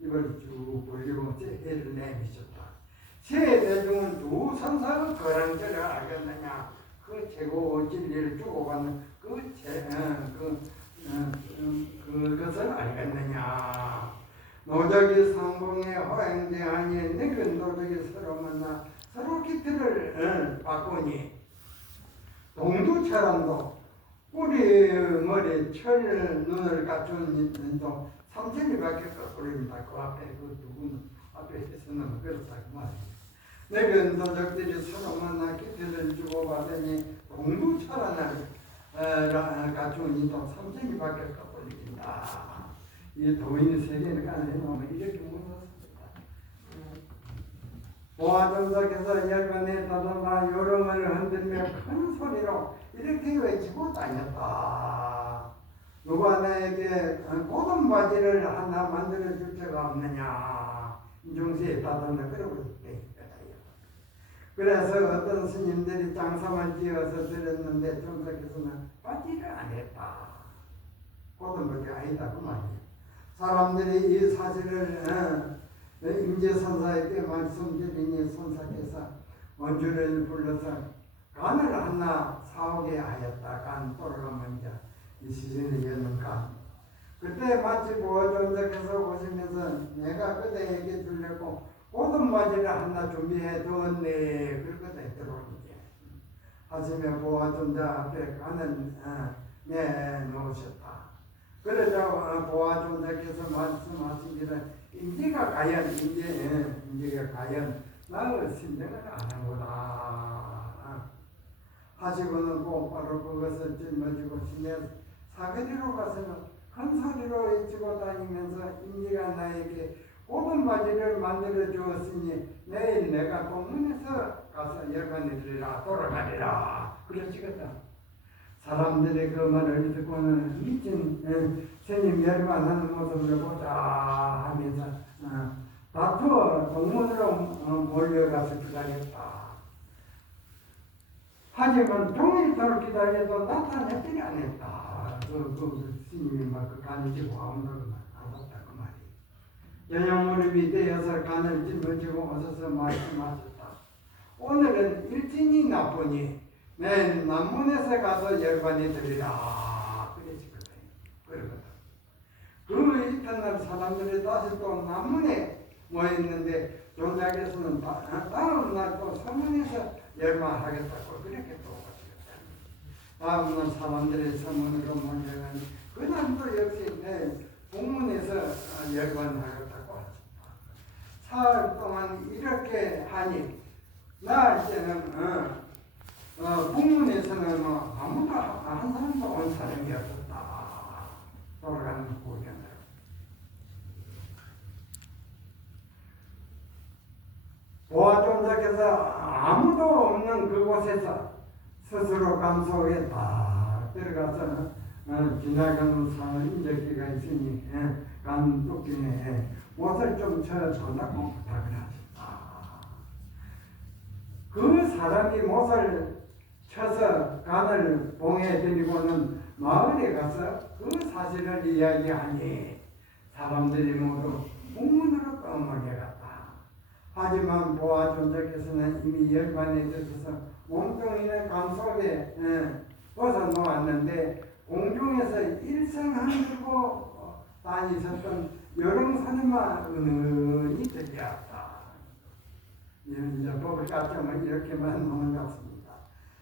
입을 쭉 벌리고 해를 내미셨다. 세 대중은 두 선사의 거랑절을 알겠느냐. 그 최고 진리를 주고받는 그것을 알겠느냐. 노적이 상봉에 호행대하니 늙은 노적이 서로 만나 서로 기틀을 바꾸니 동두처럼도 뿌리 머리 철 눈을 갖춘 인도 3천리밖에 거꾸로입니다. 그 앞에 그 두분 앞에 있으면 그렇다 그 말이에요. 늙은 도적들이 서로 만나 기틀을 주고받으니 동두처럼을 갖춘 인도 3천리밖에 거꾸로입니다. 이 도인 세계를 가는 이렇게 묻었습니다. 보아존자께서 열반에 다다가 요령을 흔들며 큰 소리로 이렇게 외치고 다녔다. 누가 나에게 고든 바지를 하나 만들어 줄 자가 없느냐. 인중시에 다다는 그러고 있다. 그래서 어떤 스님들이 장상을 지어서 드렸는데 존자께서는 바지를 안 했다. 고든 바지 아니다 그 말이에요. 사람들이 이 사실을 임재선사에게 말씀드리니 선사께서 원주를 불러서 간을 하나 사오게 하였다. 간 돌아가면 이제 이 시즌에 여는 간. 그때 마치 보아존자께서 보시면서 내가 그대에게 주려고 고든 바지를 하나 준비해 두었네. 그렇게 들어오니까 하시며 보아존자 앞에 간을 내놓으셨다. 그러자 보아존자께서 말씀하시기를 인제가 과연 인제가 과연 나의 심정을 아는구나 하시고는 곧바로 그것을 짊어지고 시내 사거리로 가서는 큰 소리로 외치고 다니면서 인제가 나에게 고든 바지를 만들어 주었으니 내일 내가 공문에서 가서 열반에 들이라 돌아가리라 그러시거든. 사람들이 그 말을 듣고는 미친 스님 열반하는 모습을 보자 하면서 다투어 동문으로 몰려가서 기다렸다. 하지만 종일토록 기다려도 나타내지를 않았다. 그 스님이 막 그 간을 쥐고 아무도 안 왔다 그 말이. 연양무릎이 되어서 간을 짊어지고 오셔서 말씀하셨다. 오늘은 일진이 나쁘니 내일 남문에서 가서 열반이 되리라. 그러시거든. 그 이튿날 사람들이 다시 또 남문에 모였는데 존자께서는 다음 날 또 서문에서 열반하겠다고 그렇게 또 오시거든. 다음 날 사람들이 서문으로 모여가니 그날도 역시 내일 공문에서 열반하겠다고 하셨다. 사흘 동안 이렇게 하니 날때는 국문에서는 아무도 한 사람도 온 사람이 없었다. 돌아가는 고견을. 보아존자께서 아무도 없는 그곳에서 스스로 감속에 다 들어가서 지나가는 산을 인적기가 있으니 간 뚝심에 못을 좀 쳐준다고 부탁을 하셨다. 사람이 못을 쳐서 간을 봉해 드리고는 마을에 가서 그 사실을 이야기하니 사람들이 모두 국문으로 떠먹여 갔다. 하지만 보아 존자께서는 이미 열반에 드셔서 몸뚱이는 감 속에 벗어놓았는데 공중에서 일성하늘고 다니셨던 여롱선임만 은은히 들려왔다. 이제 법을 까쩌면 이렇게만 넘어갔습니다.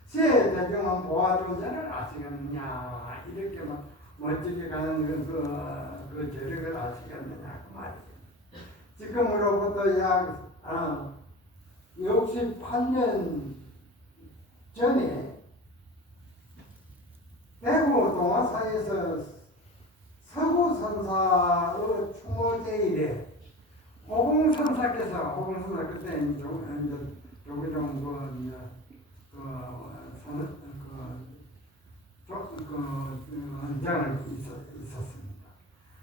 세 대중은 보아 존자를 아시겠느냐 이렇게만 멋지게 가는 그 저력을 아시겠느냐 그 말이에요. 지금으로부터 약 68년 전에 대구 동화사에서 서구선사의 추모제일에 호봉선사 그때 이제 조기종 원장을 있었습니다.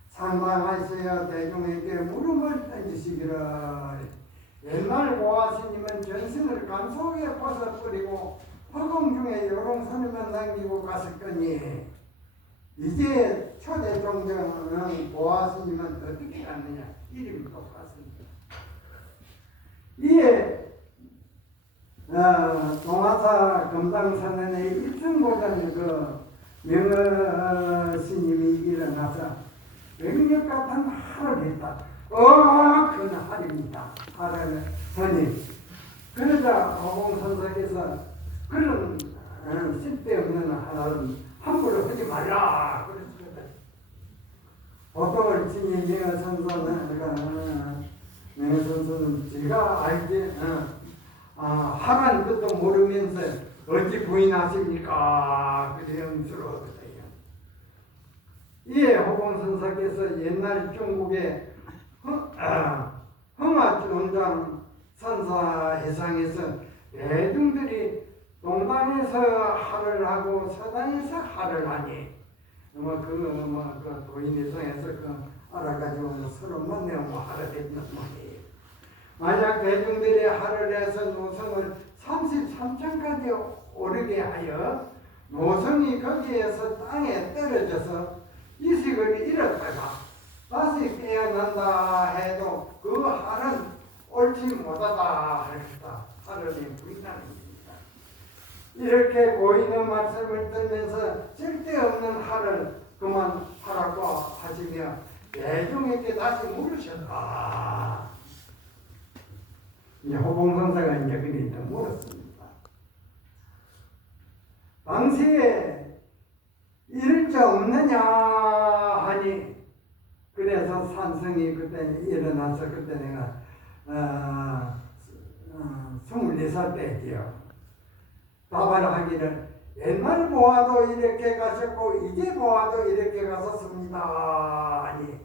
상방하시어 대중에게 물음을 던지시기를 옛날 보아스님은 전신을 감 속에 벗어버리고 허공 중에 요롱선임만 남기고 갔을 거니 이제 초대 종정은 보아스님은 어떻게 갔느냐 이름이 똑같습니다. 이에 동화사 금당산원의 일승보다는 그 명어 스님이 일어나서 명력 같은 할을 했다. 큰 할입니다. 할을 하니 그러자 호봉선사께서 그런 쓸데없는 할은 함부로 하지 말라 그랬거든. 보통을 지닌 명어선사는 제가 알지 하라는 것도 모르면서 어찌 부인하십니까? 그래 영스러웠거든요. 이에 호봉선사께서 옛날 중국의 흥화원장 선사회상에서 대중들이 동방에서 할을 하고 서당에서 할을 하니 그 도인회상에서 알아가지고 서로 만나고 할을 했단 말이에요. 만약 대중들이 할을 해서 노성을 33층까지 오르게 하여 노성이 거기에서 땅에 떨어져서 이식을 잃었다가 다시 깨어난다 해도 그 할은 옳지 못하다 하겠다. 할을 부인하는 겁니다. 이렇게 고인의 말씀을 들으면서 쓸데없는 할을 그만하라고 하시며 대중에게 다시 물으셨다. 이제 호봉선사가 이제 그렇게 물었습니다. 당시에 잃을 자 없느냐 하니 그래서 산성이 그때 일어나서 그때 내가 24살 때지요. 답을 하기를 옛날 보아도 이렇게 가셨고 이제 보아도 이렇게 가셨습니다 하니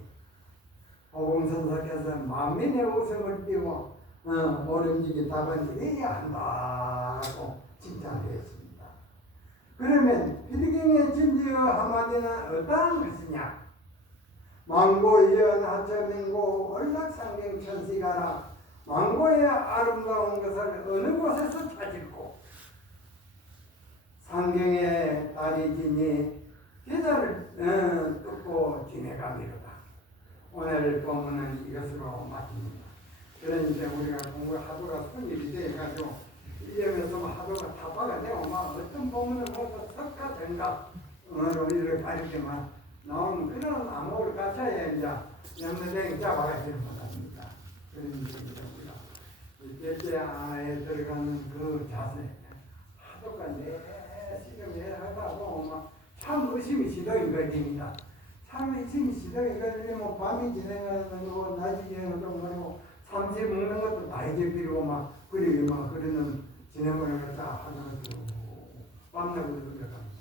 호봉선사께서 만민의 웃음을 띄고 모름지기 답은 이래야 한다고 칭찬했습니다. 그러면 필경의 진지어 한마디는 어떠한 것이냐? 망고이연 하천민고 얼락상경 천시가라. 망고의 아름다운 것을 어느 곳에서 찾을고 상경의 달이 지니 계절을 뜯고 지내가미로다. 오늘 본문은 이것으로 마칩니다. 그러니까 우리가 공부를 하다가 손님이 돼가지고 이러면서 하다가 타파가 되고 막 어떤 본문을 보고 석가된가 이렇게 가르치면 나오는 그런 암호를 갖춰야 이제 영내쟁이 잡아가지는 못합니다. 그러니까 우리가 결제에 들어가는 그 자세 하도가 시름에 하다고 참 의심이 시동인 것입니다. 참 의심이 시동인 것이면 밤이 진행하는 거고 낮이 진행하는 거고 삼시 먹는 것도 다 이제 필요고 그러는 진행을 갖다 하는 것도 밤낮으로 들어갑니다.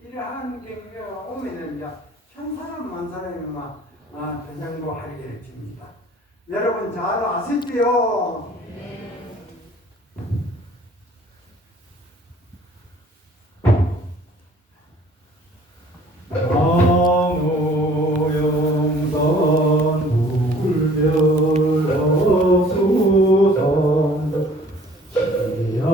이러한 경우가 오면은 이제 천 사람 만 사람이 대장부 하리를 칩니다. 여러분 잘 아시지요? 무영산 무불별 수산 지야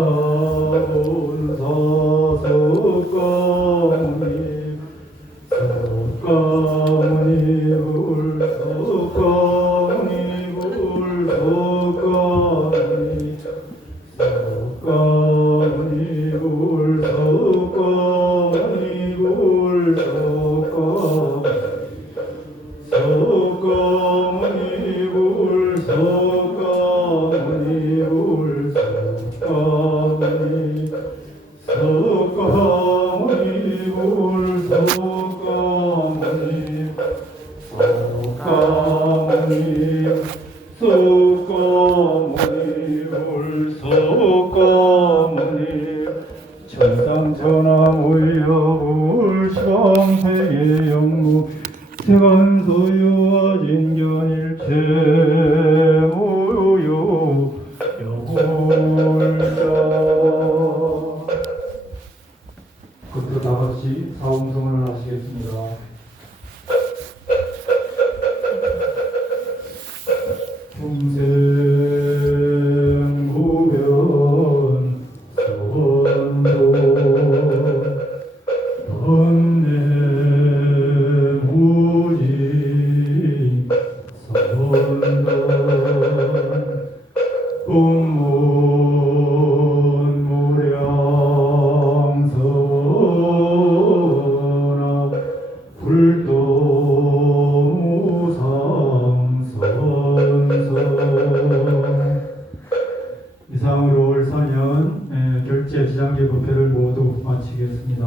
천상천하 오여불 시방세계 영무 세간소유와 진견일체 모요 여불자. 그것도 다같이 사음성을 하시겠습니다. 중생구변 선도 번뇌무지 선도 공문무량선아 불도무상선선. 이상으로 올 4년 결제 지장기 법회를 모두 마치겠습니다.